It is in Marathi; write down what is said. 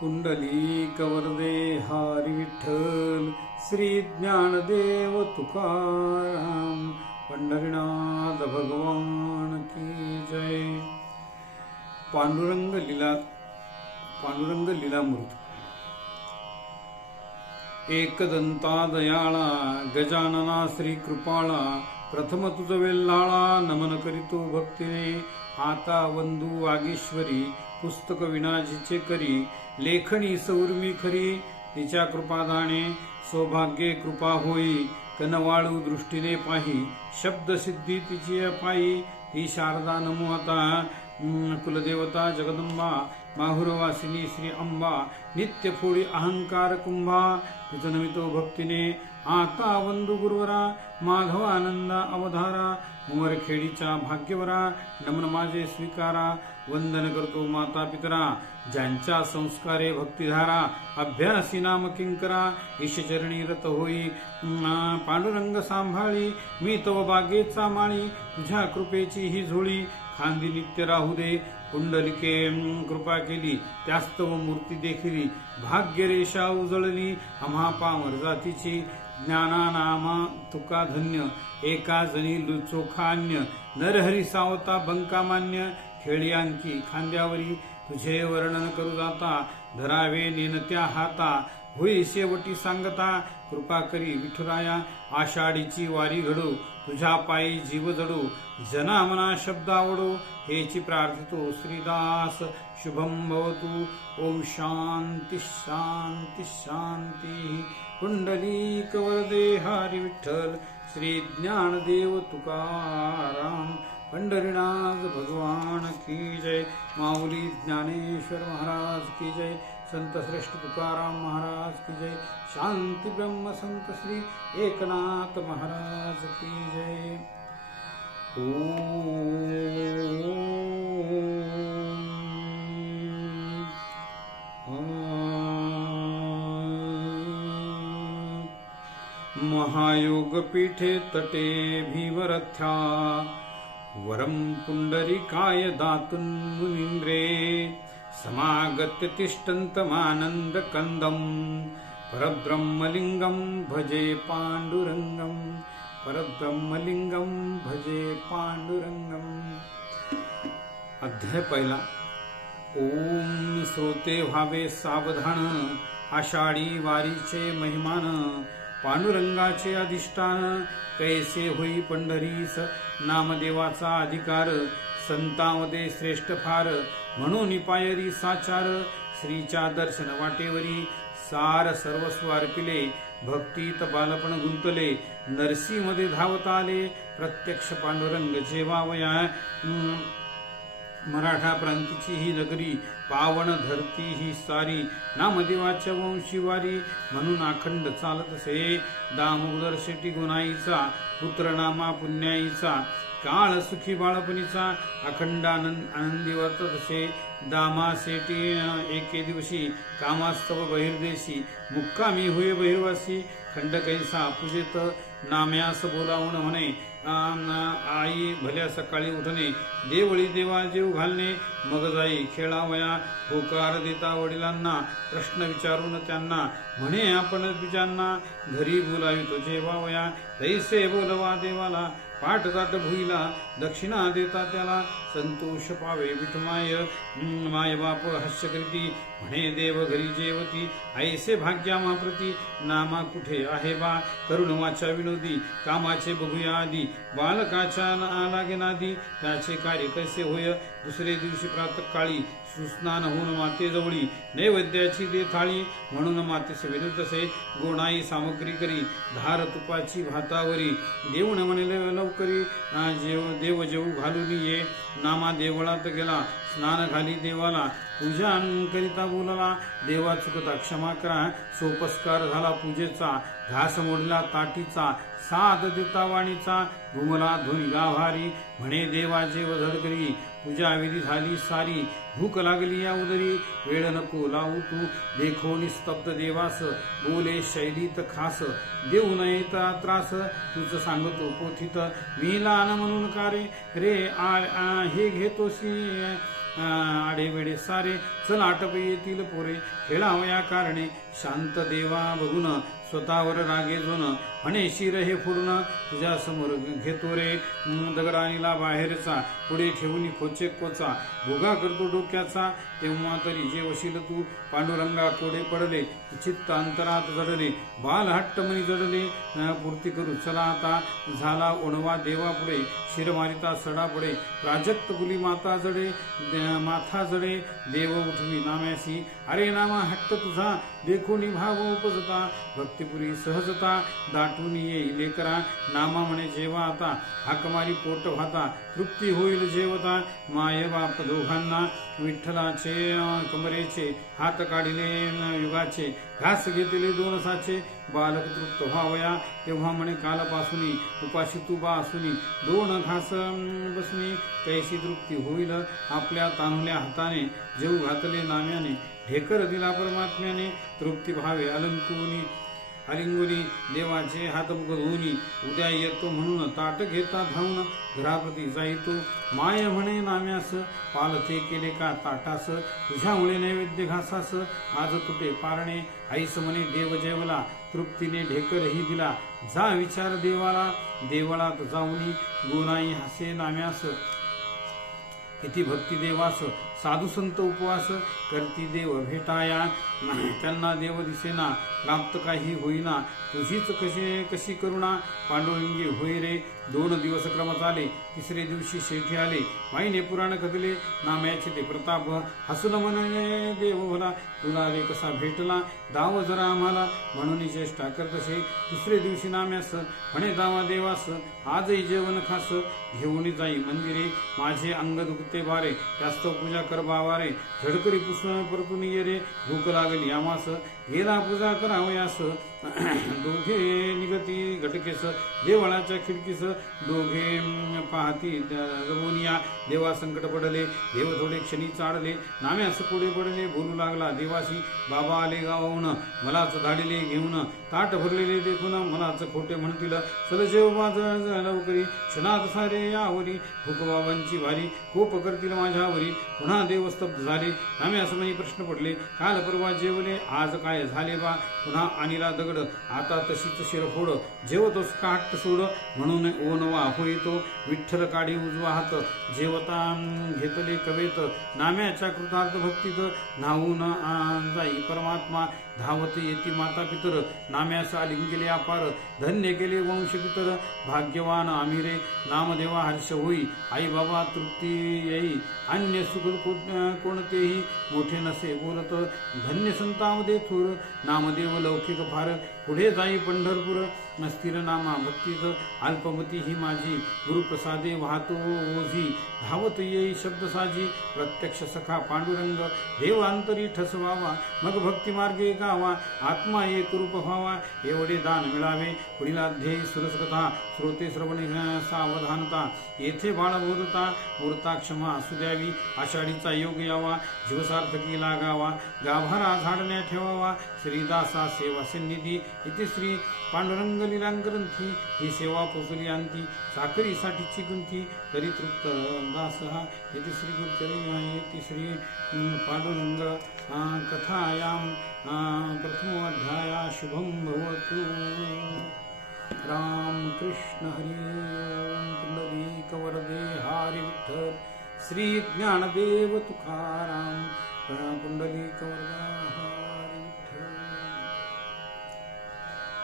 पुंडलिक वरदे हरी विठ्ठल श्री ज्ञानदेव तुकाराम पंढरीनाथ भगवान की जय. पांडुरंग लीलामृत. एकदंता दयाळा गजानना श्री कृपाळा, प्रथम तुझ वेल्हाळा नमन करीतो भक्तीने. आता वंदू वागीश्वरी पुस्तक विनाजीचे करी, लेखणी सौर्मी खरी तिच्या कृपादाने. सौभाग्ये कृपा होई कनवाळू दृष्टीने पाही, शब्द सिद्धी तिची पायी. ती शारदा नमो आता कुलदेवता जगदंबा, माहुरवासिनी श्री अंबा. नित्य फोडी अहंकार कुंभा, तिचं नमितो भक्तीने. आता वंदू गुरुवरा माधवानंदा अवधारा, उमरखेडीच्या भाग्यवरा नमन माझे स्वीकारा. वंदन करतो माता पितरा, ज्यांच्या संस्कारे भक्तिधारा. अभ्यासी नाम किंकरा, ईशचरणी रत होई. पांडुरंग सांभाळी मी तव बागेचा माळी, तुझ्या कृपेची ही झोळी खांदी नित्य राहू दे. पुंडलिके कृपा केली त्यास्तव मूर्ती देखिली, भाग्यरेषा उजळली आम्हा पामर जातीची. ज्ञानानामा तुका धन्य, एका जणी चोखान्य. नरहरी सावता बंकामान्य, खेळी आणखी खांद्यावरी. तुझे वर्णन करू जाता, धरावे नेनत्या हाता. होई शेवटी सांगता, कृपा करी विठुराया. आषाढीची वारी घडो, तुझ्या पायी जीव जडो. जना मना शब्द आवडो, हेची प्रार्थितो श्रीदास. शुभम भवतु. ओम शांती शांती शांती. पुंडलिक वरदे हरी विठ्ठल श्री ज्ञानदेव तुकाराम पंढरीनाथ भगवान की जय. माऊली ज्ञानेश्वर महाराज की जय. संत श्रेष्ठ तुकाराम महाराज की जय. शांती ब्रह्म संत श्री एकनाथ महाराज की जय. महायोग पीठे तटे भीमरथ्या, वरम पुंडरीकाय दातुन मुनींद्रे. समागत्य तिष्ठन्तमानंद कंदम, परब्रह्मलिंगम भजे पांडुरंगम. परब्रह्मलिंगम भजे पांडुरंगम. अध्याय पहिला. ओम श्रोते व्हावे सावधान, आषाढी वारीचे महिमान. पांडुरंगाचे अधिष्ठान, कैसे होई पंढरीस नामदेवाचा अधिकार. संतांमध्ये श्रेष्ठ फार, म्हणून पायरी साचार. श्रीच्या दर्शन वाटेवरी सार सर्वस्व अर्पिले. भक्तीत बालपण गुंतले, नरसीमध्ये धावत आले. प्रत्यक्ष पांडुरंग जेवावया, मराठा प्रांतीची ही नगरी. पावन धरती ही सारी, नामदेवाच्या वंशीवारी. म्हणून अखंड चालत असे दामोदर शेटी गुणाईचा. पुत्र नामा पुण्याईचा, काळ सुखी बाळपणीचा. अखंड आनंदी वर्तत असे दामा शेटी. एके दिवशी कामास्तव बहिर्देशी, मुक्कामी होय बहिर्वासी. खंड कैसा पूजेत नाम्यास बोलावून म्हणे. आई भल्या सकाळी उठणे, देवळी देवा जेव घालणे. मग जाई खेळावया, होकार देता वडिलांना. प्रश्न विचारून त्यांना म्हणे आपण द्विजांना. घरी बोलावितो जेवावया, तैसे बोलवा देवाला. पाठ ताट भुईला, दक्षिणा देता त्याला. संतोष पावे विठमाय, माय बाप हास्य करीती. म्हणे देव घरी जेवती, ऐसे भाग्या माप्रती. नामा कुठे आहे बा, करुण वाचा विनोदी. कामाचे बघूया आधी, बालकाच्या लागे नादी. त्याचे कार्य कसे होय, दुसरे दिवशी प्रातःकाळी. सुस्नान होऊन मातेजवळी, नैवेद्याची दे थाळी. म्हणून मातेस विनत असे, गोणाई सामग्री करी. धार तुपाची भातावरी, देऊन म्हणले लवकरी. देव जेवू घालून ये. नामा देवळात गेला, स्नान घाली देवाला. पूजा करिता बोलला, देवा चुकता क्षमा करा. सोपस्कार झाला पूजेचा, घास मोडला ताटीचा. साध देता वाणीचा, घुमला ध्वनी गाभारी. म्हणे देवा जेव धडकरी, पूजा विधी झाली सारी. भूक लागली या उदरी, वेळ नको लावू तू. देखो निस्तब्ध देवास, बोले शैलीत खास. देऊ नये त्रास, तुझ सांगतो पोथीत. मी लहान म्हणून का रे हे घेतोसी. आडेवेडे सारे चल आटप येतील पोरे खेळावया कारणे शांत देवा बघून स्वतःवर रागे जोन म्हणे शिर हे फोडून तुझ्या समोर घेतो रे दगडानीला बाहेरचा पुढे ठेवून खोचे कोचा भोगा करतो डोक्याचा तेव्हा तरी जे वशील तू पांडुरंगा कोडे पडले चित्त अंतरात जडले बाल हट्ट मनी जडले पूर्ती करू चला आता झाला ओणवा देवा पुढे शिर मारिता सडा पडे प्राजक्त गुली माता जडे माथा जडे देव उठवी नाम्यासी अरे नामा हट्ट तुझा देखून भाव उपजता भक्तिपुरी सहजता दाटून येई लेकरा नामा म्हणे जेवा आता हाकमारी पोट व्हाता तृप्ती होईल जेवता माय बाप दोघांना विठ्ठलाचे कमरेचे हात काढिले युगाचे घास घेतले दोन साचे बालक तृप्त व्हावया तेव्हा म्हणे कालपासून उपाशी तू बासुनी दोन घास बसनी कैसी तृप्ती होईल आपल्या तानुल्या हाताने जेऊ घातले नाम्याने ढेकर दिला परमात्म्याने तृप्ती भावे अलिंगुनी देवाचे हातमुख धुनी उद्या येतो म्हणून ताट घेता धावून घराप्रती जाईतो माय म्हणे नाम्यास पालथे केले का ताटास तुझ्यामुळे नैवेद्य घासास आज तुटे पारणे आईस म्हणे देव जेवला तृप्तीने ढेकरही दिला जा विचार देवाला देवळात जाऊनी गुणाई हसे नाम्यास किती भक्ती देवास साधू संत उपवास करती देव भेटाया त्यांना देव दिसेना प्राप्त काही होईना तुझीच कशी करुणा पांडुरंगी होई रे 2 दिवस क्रम चाले तिसरे दिवशी शेठी आले माईने पुराण कथले नाम्याचे ते प्रताप हसुन म्हणे देव भला तुला रे कसा भेटला दाव जरा आम्हाला म्हणून चेष्टा करतसे दुसरे दिवशी नाम्यास म्हणे दावा देवास आजही जेवण खास घेऊन जाई मंदिरे माझे अंग दुखते बारे जास्त पूजा कर बावारे झडकरी पुसून परतून ये रे भूक लागली आमास गेला पूजा करावयास दोघे निगती घटकेस देवळाच्या खिडकीस दोघे पाहती रमोनिया देवा संकट पडले देव थोडे क्षणी चाडले नाम्यास पुढे पडले बोलू लागला देवाशी बाबा आले गावाहून मलाच धाडिले घेऊन ताट भरलेले देखून मलाच खोटे म्हणतील चल जेव लवकरी क्षणात सारे यावरी भूकबाबांची भारी कोप करतील माझ्यावरी पुन्हा देव स्तब्ध झाले नाम्यास म्हणे प्रश्न पडले काल परवा जेवले आज काय झाले बा पुन्हा आणीला दगड आता तशीच शिरफोड जेवतोस काट सोड म्हणून ओनवा होईतो विठ्ठल काढी उजवा हात जेवता घेतले कवेत नाम्याच्या कृतार्थ भक्तीत न्हावून जाई परमात्मा धावत येती माता पितर नाम्यास आलिंगले अपार धन्य केले वंश पितर भाग्यवान आम्ही रे नामदेवा हर्ष होई आई बाबा तृप्ती येई अन्य सुख कोणतेही मोठे नसे बोलत धन्य संतामध्ये थोर नामदेव लौकिक फार पुढे जाई पंढरपूर स्थिर नामा भक्तीत अल्पमती ही माझी गुरुप्रसादे वाहतो ओझी धावत येई शब्द साजी प्रत्यक्ष सखा पांडुरंग देव अंतरी ठसवावा मग भक्ती मार्गे गावा आत्मा एक रूप व्हावा एवढे दान मिळावे पुढील अध्यायी सुरसकथा श्रोते श्रवणे सावधानता येथे बाळबोधता मूर्ता क्षमा असू द्यावी आषाढीचा योग यावा जीवसार्थकी लागावा गाभारा झाडण्या ठेवावा श्रीदासा सेवा सन्निधी इथे श्री पांडुरंग लीलांग्रंथी ही सेवा पोचली आणती साखरीसाठीची गुंथी तरी तृप्त दास हा येथे श्री गुरुचरी येथे श्री पांडुरंग कथायाम प्रथमोऽध्याया शुभम भवतु राम कृष्ण हरि ओम पुंडलीक वरदे हरि विठ्ठल श्री ज्ञानदेव तुकाराम पुंडलीक वरदा